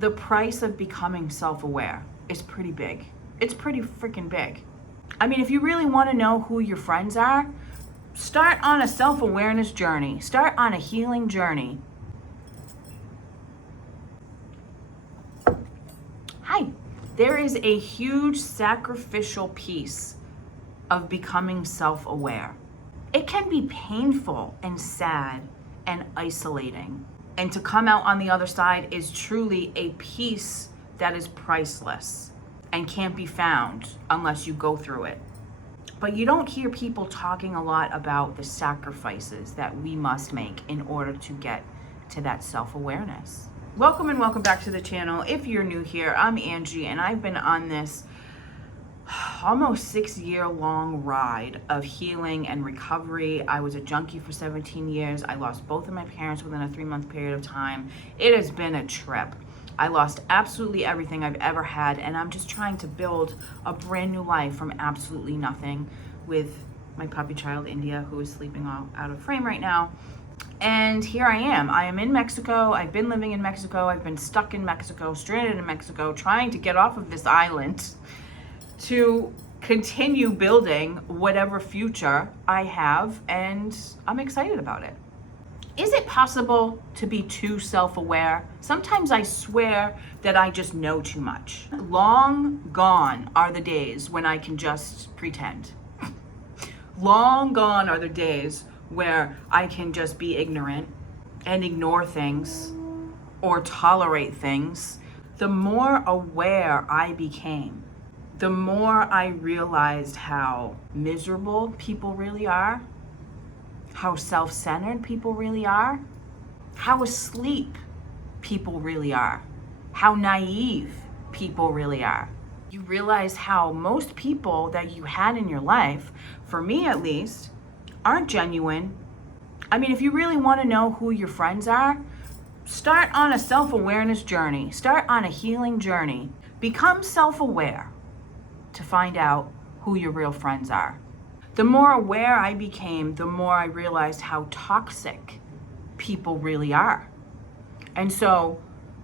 The price of becoming self-aware is pretty big. It's pretty freaking big. I mean, if you really want to know who your friends are, start on a self-awareness journey. Start on a healing journey. Hi. There is a huge sacrificial piece of becoming self-aware. It can be painful and sad and isolating. And to come out on the other side is truly a piece that is priceless and can't be found unless you go through it. But you don't hear people talking a lot about the sacrifices that we must make in order to get to that self-awareness. Welcome and welcome back to the channel. If you're new here, I'm Angie, and I've been on this almost 6-year-long ride of healing and recovery. I was a junkie for 17 years. I lost both of my parents within a 3-month period of time. It has been a trip. I lost absolutely everything I've ever had, and I'm just trying to build a brand new life from absolutely nothing with my puppy child, India, who is sleeping out of frame right now. And here I am. I am in Mexico. I've been living in Mexico. I've been stuck in Mexico, stranded in Mexico, trying to get off of this island to continue building whatever future I have, and I'm excited about it. Is it possible to be too self-aware? Sometimes I swear that I just know too much. Long gone are the days when I can just pretend. Long gone are the days where I can just be ignorant and ignore things or tolerate things. The more aware I became, the more I realized how miserable people really are, how self-centered people really are, how asleep people really are, how naive people really are. You realize how most people that you had in your life, for me at least, aren't genuine. I mean, if you really want to know who your friends are, start on a self-awareness journey. Start on a healing journey. Become self-aware to find out who your real friends are. The more aware I became, the more I realized how toxic people really are. And so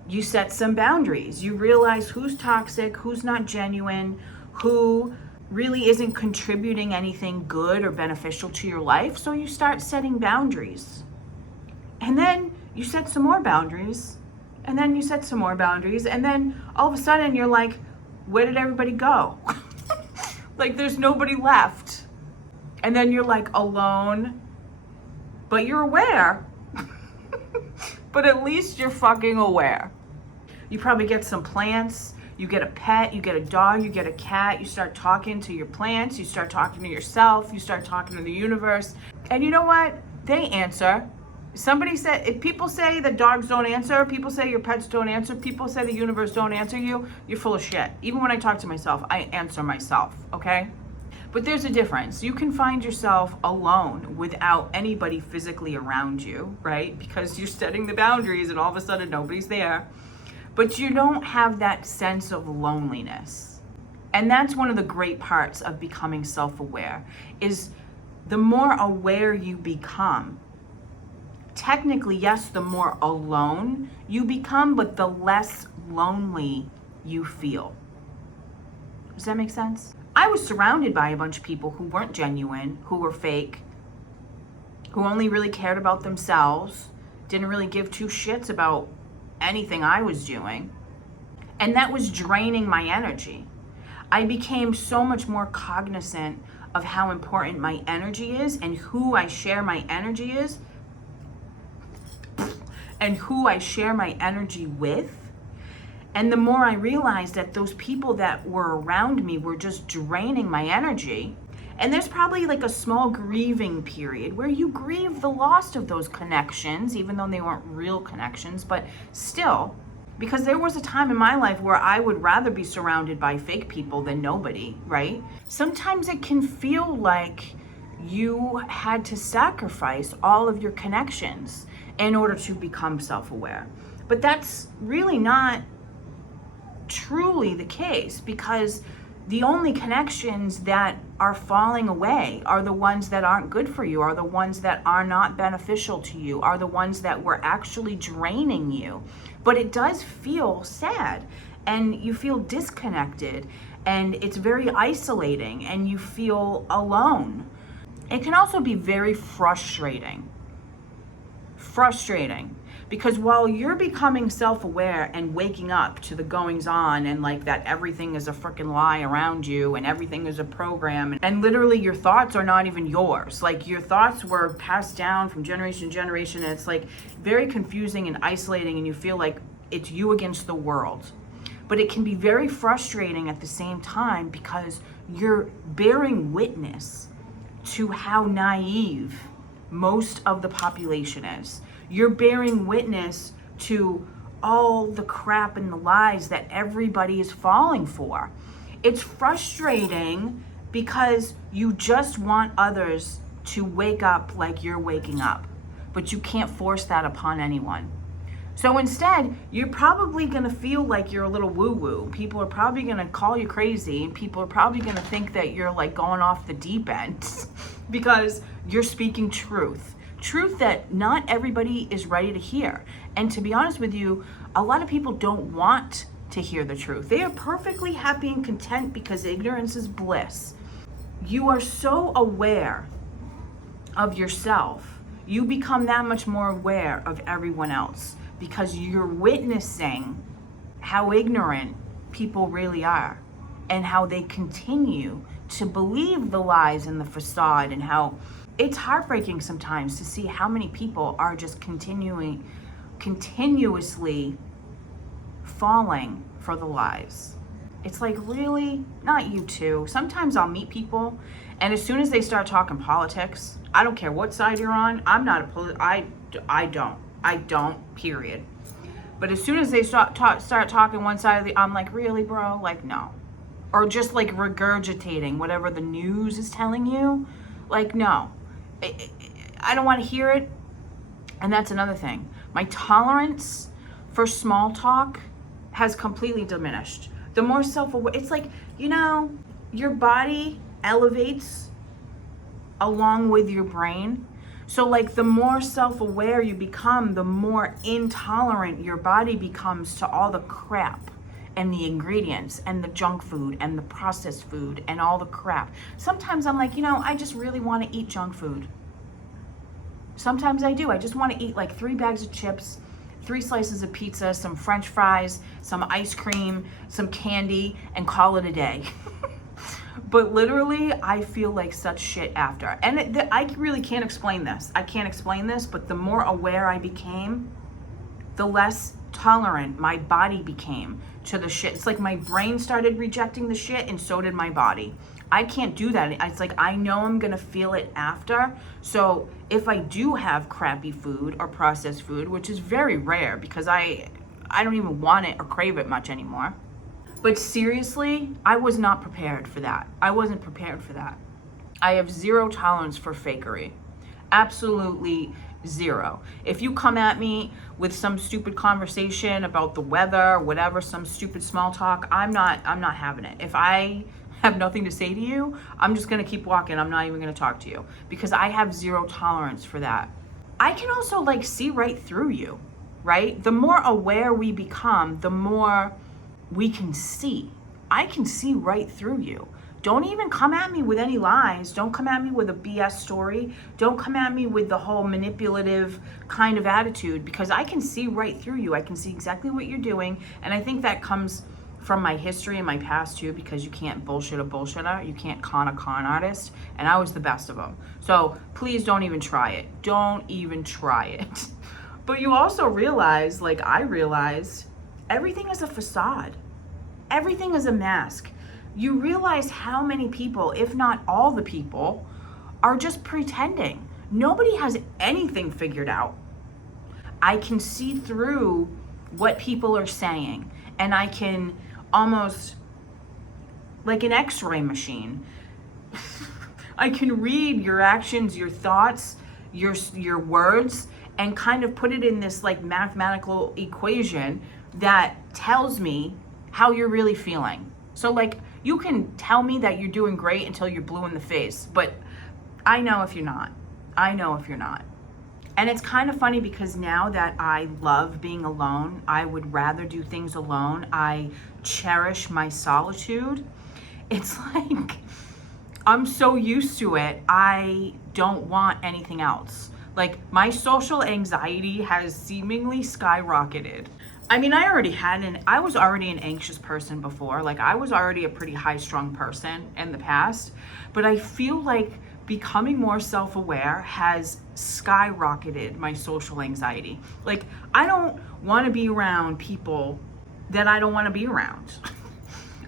you set some boundaries. You realize who's toxic, who's not genuine, who really isn't contributing anything good or beneficial to your life. So you start setting boundaries. And then you set some more boundaries. And then you set some more boundaries. And then all of a sudden you're like, where did everybody go? Like there's nobody left. And then you're like alone, but you're aware. But at least you're fucking aware. You probably get some plants, you get a pet, you get a dog, you get a cat, you start talking to your plants, you start talking to yourself, you start talking to the universe. And you know what? They answer. Somebody said, if people say that dogs don't answer, people say your pets don't answer, people say the universe don't answer you, you're full of shit. Even when I talk to myself, I answer myself, okay? But there's a difference. You can find yourself alone without anybody physically around you, right? Because you're setting the boundaries and all of a sudden nobody's there. But you don't have that sense of loneliness. And that's one of the great parts of becoming self-aware, is the more aware you become, technically, yes, the more alone you become, but the less lonely you feel. Does that make sense? I was surrounded by a bunch of people who weren't genuine, who were fake, who only really cared about themselves, didn't really give two shits about anything I was doing. And that was draining my energy. I became so much more cognizant of how important my energy is and who I share my energy is and who I share my energy with. And the more I realized that those people that were around me were just draining my energy. And there's probably like a small grieving period where you grieve the loss of those connections, even though they weren't real connections, but still, because there was a time in my life where I would rather be surrounded by fake people than nobody, right? Sometimes it can feel like you had to sacrifice all of your connections in order to become self-aware. But that's really not truly the case, because the only connections that are falling away are the ones that aren't good for you, are the ones that are not beneficial to you, are the ones that were actually draining you. But it does feel sad, and you feel disconnected, and it's very isolating, and you feel alone. It can also be very frustrating. Because while you're becoming self-aware and waking up to the goings on, and like that everything is a freaking lie around you and everything is a program, and literally your thoughts are not even yours. Like, your thoughts were passed down from generation to generation, and it's like very confusing and isolating, and you feel like it's you against the world. But it can be very frustrating at the same time, because you're bearing witness to how naive most of the population is. You're bearing witness to all the crap and the lies that everybody is falling for. It's frustrating because you just want others to wake up like you're waking up, but you can't force that upon anyone. So instead, you're probably gonna feel like you're a little woo-woo. People are probably gonna call you crazy, and people are probably gonna think that you're like going off the deep end because you're speaking truth that not everybody is ready to hear. And to be honest with you, a lot of people don't want to hear the truth. They are perfectly happy and content because ignorance is bliss. You are so aware of yourself, you become that much more aware of everyone else, because you're witnessing how ignorant people really are, and how they continue to believe the lies and the facade, and how it's heartbreaking sometimes to see how many people are just continuously falling for the lies. It's like, really? Not you too. Sometimes I'll meet people, and as soon as they start talking politics, I don't care what side you're on. I'm not I don't, period. But as soon as they start talking one side of the, I'm like, really, bro? Like, no. Or just like regurgitating whatever the news is telling you. Like, no. I don't want to hear it. And that's another thing. My tolerance for small talk has completely diminished. The more self-aware, it's like, your body elevates along with your brain. So like, the more self-aware you become, the more intolerant your body becomes to all the crap and the ingredients and the junk food and the processed food and all the crap. Sometimes I'm like, I just really want to eat junk food. Sometimes I do. I just want to eat like 3 bags of chips, 3 slices of pizza, some French fries, some ice cream, some candy, and call it a day. But literally, I feel like such shit after. And I really can't explain this. I can't explain this, but the more aware I became, the less tolerant my body became to the shit. It's like my brain started rejecting the shit, and so did my body. I can't do that. It's like, I know I'm gonna feel it after. So if I do have crappy food or processed food, which is very rare because I don't even want it or crave it much anymore. But seriously, I was not prepared for that. I wasn't prepared for that. I have zero tolerance for fakery. Absolutely zero. If you come at me with some stupid conversation about the weather or whatever, some stupid small talk, I'm not having it. If I have nothing to say to you, I'm just gonna keep walking. I'm not even gonna talk to you, because I have zero tolerance for that. I can also like see right through you, right? The more aware we become, the more we can see. I can see right through you. Don't even come at me with any lies. Don't come at me with a BS story. Don't come at me with the whole manipulative kind of attitude, because I can see right through you. I can see exactly what you're doing. And I think that comes from my history and my past too, because you can't bullshit a bullshitter. You can't con a con artist. And I was the best of them. So please don't even try it. Don't even try it. But you also realize, like I realized, everything is a facade. Everything is a mask. You realize how many people, if not all the people, are just pretending. Nobody has anything figured out. I can see through what people are saying, and I can almost, like an X-ray machine, I can read your actions, your thoughts, your words, and kind of put it in this like mathematical equation that tells me how you're really feeling. So like, You can tell me that you're doing great until you're blue in the face, but I know if you're not. I know if you're not. And it's kind of funny because now that I love being alone, I would rather do things alone. I cherish my solitude. It's like I'm so used to it, I don't want anything else. Like, my social anxiety has seemingly skyrocketed. I mean, I was already an anxious person before. Like, I was already a pretty high-strung person in the past, but I feel like becoming more self-aware has skyrocketed my social anxiety. Like, I don't want to be around people that I don't want to be around.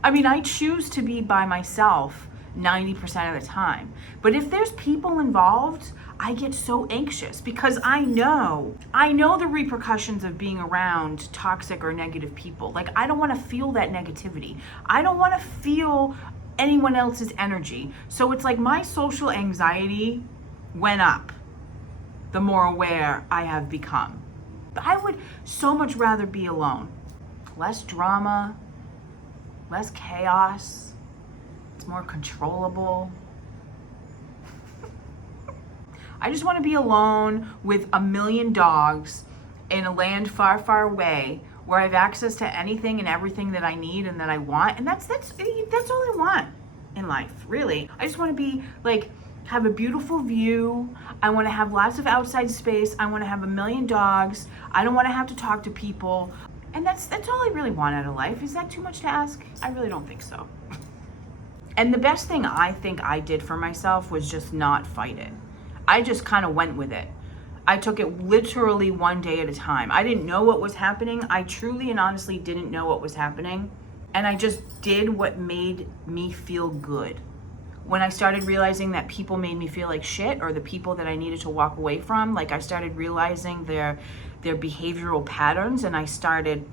I mean, I choose to be by myself 90% of the time. But if there's people involved, I get so anxious because I know the repercussions of being around toxic or negative people. Like, I don't want to feel that negativity. I don't want to feel anyone else's energy. So it's like my social anxiety went up the more aware I have become. But I would so much rather be alone. Less drama, less chaos. It's more controllable. I just want to be alone with a million dogs in a land far, far away where I have access to anything and everything that I need and that I want. And that's all I want in life, really. I just want to be like, have a beautiful view. I want to have lots of outside space. I want to have a million dogs. I don't want to have to talk to people. And that's all I really want out of life. Is that too much to ask? I really don't think so. And the best thing I think I did for myself was just not fight it. I just kind of went with it. I took it literally one day at a time. I didn't know what was happening. I truly and honestly didn't know what was happening. And I just did what made me feel good. When I started realizing that people made me feel like shit, or the people that I needed to walk away from, like, I started realizing their behavioral patterns, and I started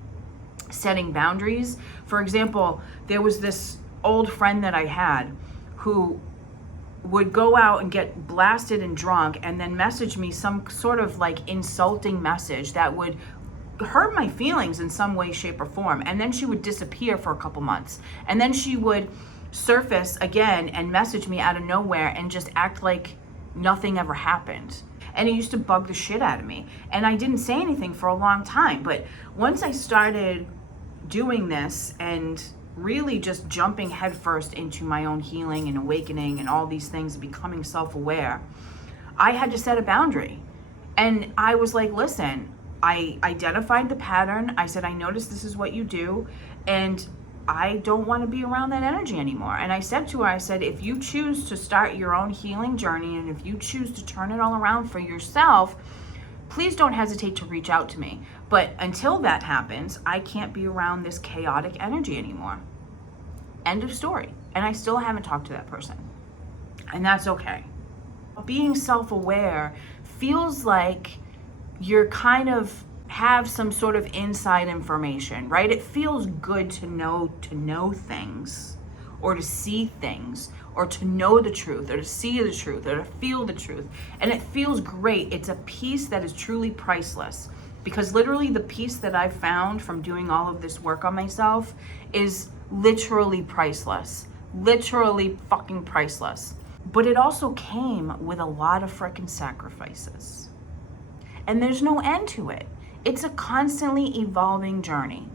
setting boundaries. For example, there was this old friend that I had who would go out and get blasted and drunk and then message me some sort of like insulting message that would hurt my feelings in some way, shape, or form. And then she would disappear for a couple months. And then she would surface again and message me out of nowhere and just act like nothing ever happened. And it used to bug the shit out of me. And I didn't say anything for a long time. But once I started doing this and really just jumping headfirst into my own healing and awakening and all these things, becoming self-aware, I had to set a boundary. And I was like, listen, I identified the pattern. I said, I noticed this is what you do, and I don't want to be around that energy anymore. And I said to her, I said, if you choose to start your own healing journey, and if you choose to turn it all around for yourself, please don't hesitate to reach out to me. But until that happens, I can't be around this chaotic energy anymore. End of story. And I still haven't talked to that person. And that's okay. Being self-aware feels like you're kind of have some sort of inside information, right? It feels good to know things, or to see things, or to know the truth, or to see the truth, or to feel the truth. And it feels great. It's a peace that is truly priceless. Because literally the peace that I've found from doing all of this work on myself is literally priceless. Literally fucking priceless. But it also came with a lot of freaking sacrifices. And there's no end to it. It's a constantly evolving journey.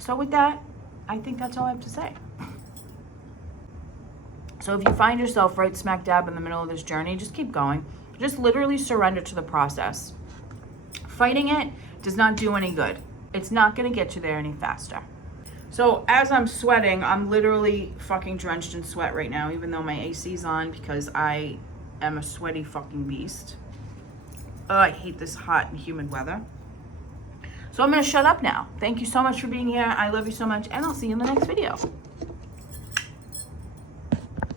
So with that, I think that's all I have to say. So if you find yourself right smack dab in the middle of this journey, just keep going. Just literally surrender to the process. Fighting it does not do any good. It's not gonna get you there any faster. So as I'm sweating, I'm literally fucking drenched in sweat right now, even though my AC's on, because I am a sweaty fucking beast. Oh, I hate this hot and humid weather. So I'm gonna shut up now. Thank you so much for being here. I love you so much, and I'll see you in the next video.